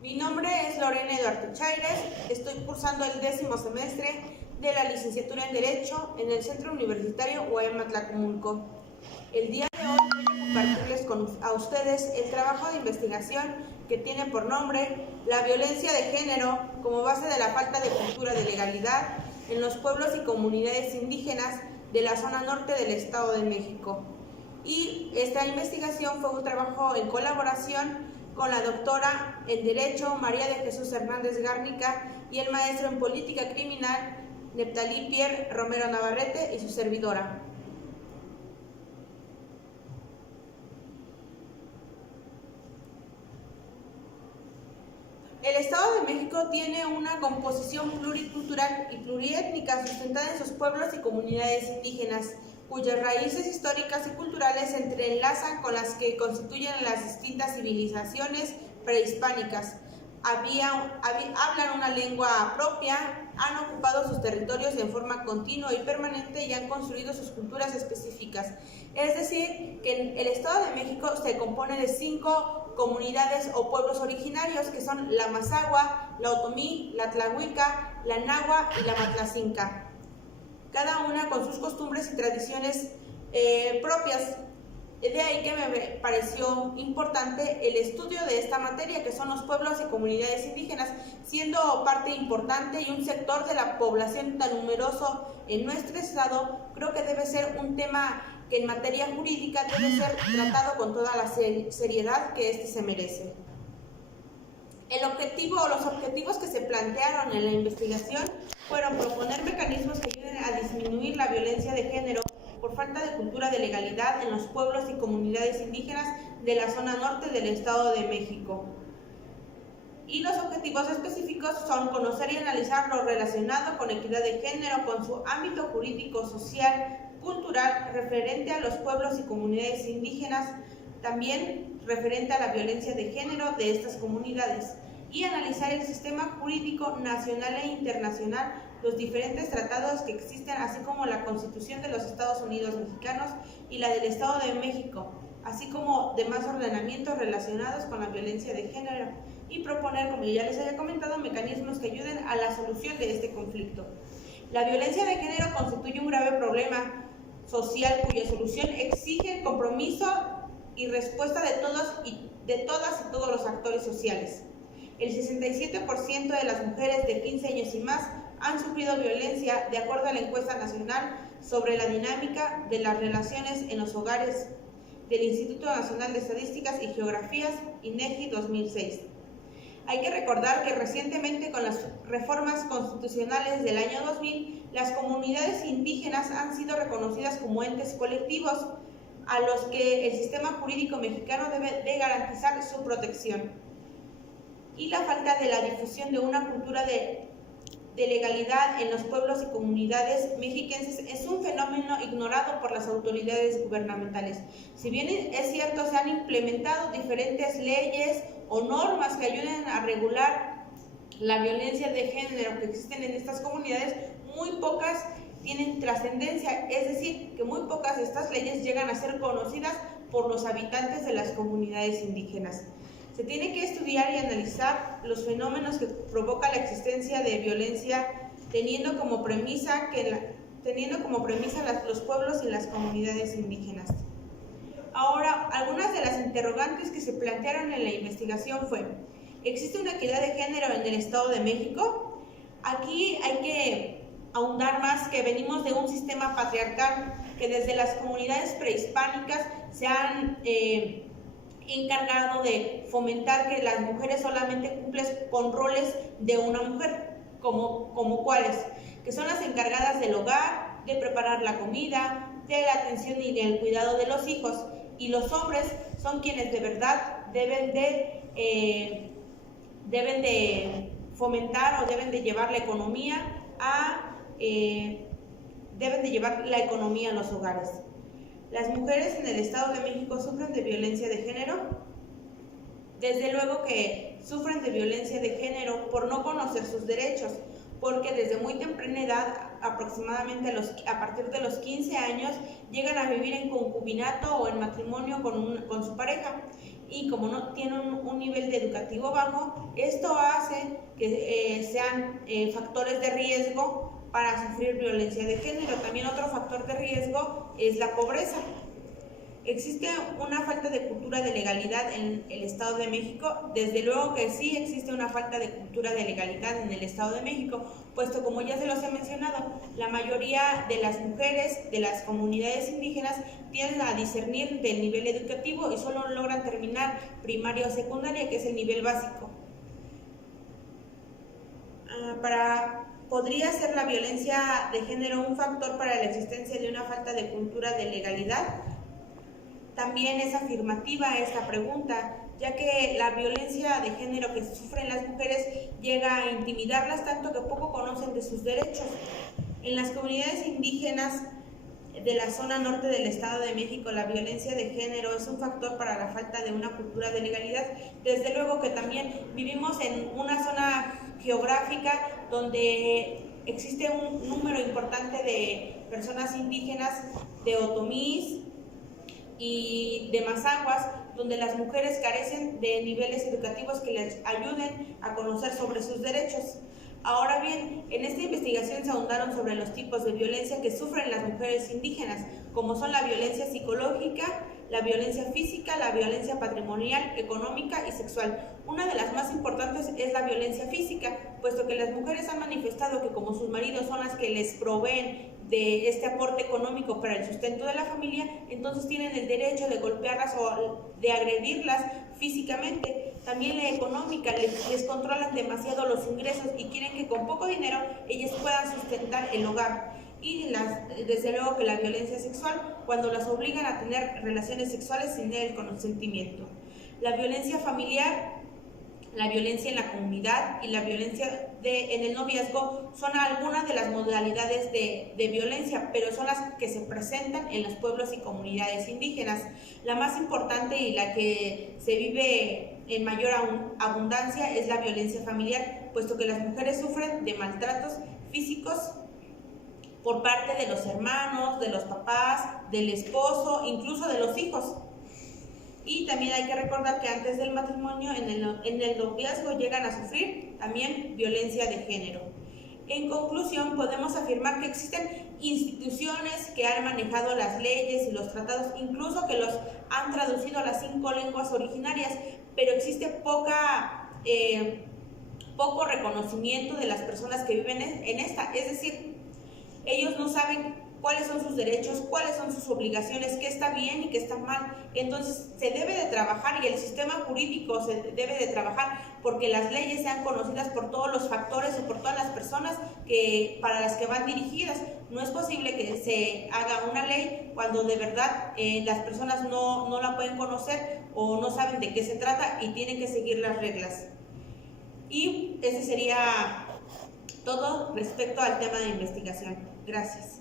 Mi nombre es Lorena Eduardo Chaires, estoy cursando el 10º semestre de la licenciatura en Derecho en el Centro Universitario UAM Atlacomulco. El día de hoy voy a compartirles a ustedes el trabajo de investigación que tiene por nombre La violencia de género como base de la falta de cultura de legalidad en los pueblos y comunidades indígenas de la zona norte del Estado de México. Y esta investigación fue un trabajo en colaboración con la doctora en Derecho María de Jesús Hernández Gárnica y el maestro en Política Criminal Neptalí Pierre Romero Navarrete y su servidora. El Estado de México tiene una composición pluricultural y pluriétnica sustentada en sus pueblos y comunidades indígenas, cuyas raíces históricas y culturales se entrelazan con las que constituyen las distintas civilizaciones prehispánicas. Hablan una lengua propia, han ocupado sus territorios en forma continua y permanente y han construido sus culturas específicas. Es decir, que el Estado de México se compone de 5 comunidades o pueblos originarios, que son la Mazahua, la Otomí, la Tlahuica, la Nahua y la Matlacinca, cada una con sus costumbres y tradiciones propias. De ahí que me pareció importante el estudio de esta materia, que son los pueblos y comunidades indígenas, siendo parte importante y un sector de la población tan numeroso en nuestro estado. Creo que debe ser un tema que en materia jurídica debe ser tratado con toda la seriedad que este se merece. El objetivo o los objetivos que se plantearon en la investigación fueron proponer mecanismos que ayuden a disminuir la violencia de género por falta de cultura de legalidad en los pueblos y comunidades indígenas de la zona norte del Estado de México. Y los objetivos específicos son conocer y analizar lo relacionado con equidad de género, con su ámbito jurídico, social, cultural, referente a los pueblos y comunidades indígenas, también referente a la violencia de género de estas comunidades, y analizar el sistema jurídico nacional e internacional, los diferentes tratados que existen, así como la Constitución de los Estados Unidos mexicanos y la del Estado de México, así como demás ordenamientos relacionados con la violencia de género, y proponer, como ya les había comentado, mecanismos que ayuden a la solución de este conflicto. La violencia de género constituye un grave problema social cuya solución exige el compromiso y respuesta de todas y todos los actores sociales. El 67% de las mujeres de 15 años y más han sufrido violencia, de acuerdo a la encuesta nacional sobre la dinámica de las relaciones en los hogares del Instituto Nacional de Estadísticas y Geografías, INEGI 2006. Hay que recordar que recientemente, con las reformas constitucionales del año 2000, las comunidades indígenas han sido reconocidas como entes colectivos a los que el sistema jurídico mexicano debe de garantizar su protección. Y la falta de la difusión de una cultura de legalidad en los pueblos y comunidades mexiquenses es un fenómeno ignorado por las autoridades gubernamentales. Si bien es cierto, se han implementado diferentes leyes o normas que ayuden a regular la violencia de género que existen en estas comunidades, muy pocas tienen trascendencia, es decir, que muy pocas de estas leyes llegan a ser conocidas por los habitantes de las comunidades indígenas. Se tiene que estudiar y analizar los fenómenos que provoca la existencia de violencia, teniendo como premisa los pueblos y las comunidades indígenas. Ahora, algunas de las interrogantes que se plantearon en la investigación fue: ¿existe una equidad de género en el Estado de México? Aquí hay que ahondar más que venimos de un sistema patriarcal que desde las comunidades prehispánicas se han encargado de fomentar que las mujeres solamente cumplen con roles de una mujer, como cuáles, que son las encargadas del hogar, de preparar la comida, de la atención y del cuidado de los hijos, y los hombres son quienes de verdad deben de fomentar o deben de llevar la economía a los hogares. ¿Las mujeres en el Estado de México sufren de violencia de género? Desde luego que sufren de violencia de género por no conocer sus derechos, porque desde muy temprana edad, aproximadamente a partir de los 15 años, llegan a vivir en concubinato o en matrimonio con su pareja, y como no tienen un nivel educativo bajo, esto hace que sean factores de riesgo para sufrir violencia de género. También otro factor de riesgo es la pobreza. ¿Existe una falta de cultura de legalidad en el Estado de México? Desde luego que sí existe una falta de cultura de legalidad en el Estado de México, puesto como ya se los he mencionado, la mayoría de las mujeres de las comunidades indígenas tienden a discernir del nivel educativo y solo logran terminar primaria o secundaria, que es el nivel básico. ¿Podría ser la violencia de género un factor para la existencia de una falta de cultura de legalidad? También es afirmativa esta pregunta, ya que la violencia de género que sufren las mujeres llega a intimidarlas tanto que poco conocen de sus derechos. En las comunidades indígenas de la zona norte del Estado de México, la violencia de género es un factor para la falta de una cultura de legalidad. Desde luego que también vivimos en una zona geográfica donde existe un número importante de personas indígenas, de otomís y de mazaguas, donde las mujeres carecen de niveles educativos que les ayuden a conocer sobre sus derechos. Ahora bien, en esta investigación se ahondaron sobre los tipos de violencia que sufren las mujeres indígenas, como son la violencia psicológica, la violencia física, la violencia patrimonial, económica y sexual. Una de las más importantes es la violencia física, puesto que las mujeres han manifestado que como sus maridos son las que les proveen de este aporte económico para el sustento de la familia, entonces tienen el derecho de golpearlas o de agredirlas físicamente. También la económica, les controlan demasiado los ingresos y quieren que con poco dinero ellas puedan sustentar el hogar. Y desde luego que la violencia sexual, cuando las obligan a tener relaciones sexuales sin el consentimiento. La violencia familiar, la violencia en la comunidad y la violencia en el noviazgo son algunas de las modalidades de violencia, pero son las que se presentan en los pueblos y comunidades indígenas. La más importante y la que se vive en mayor abundancia es la violencia familiar, puesto que las mujeres sufren de maltratos físicos por parte de los hermanos, de los papás, del esposo, incluso de los hijos. Y también hay que recordar que antes del matrimonio, en el noviazgo, llegan a sufrir también violencia de género. En conclusión, podemos afirmar que existen instituciones que han manejado las leyes y los tratados, incluso que los han traducido a las 5 lenguas originarias, pero existe poco reconocimiento de las personas que viven en esta. Es decir, ellos no saben cuáles son sus derechos, cuáles son sus obligaciones, qué está bien y qué está mal. Entonces se debe de trabajar y el sistema jurídico se debe de trabajar porque las leyes sean conocidas por todos los factores o por todas las personas para las que van dirigidas. No es posible que se haga una ley cuando de verdad las personas no la pueden conocer o no saben de qué se trata y tienen que seguir las reglas. Y ese sería todo respecto al tema de investigación. Gracias.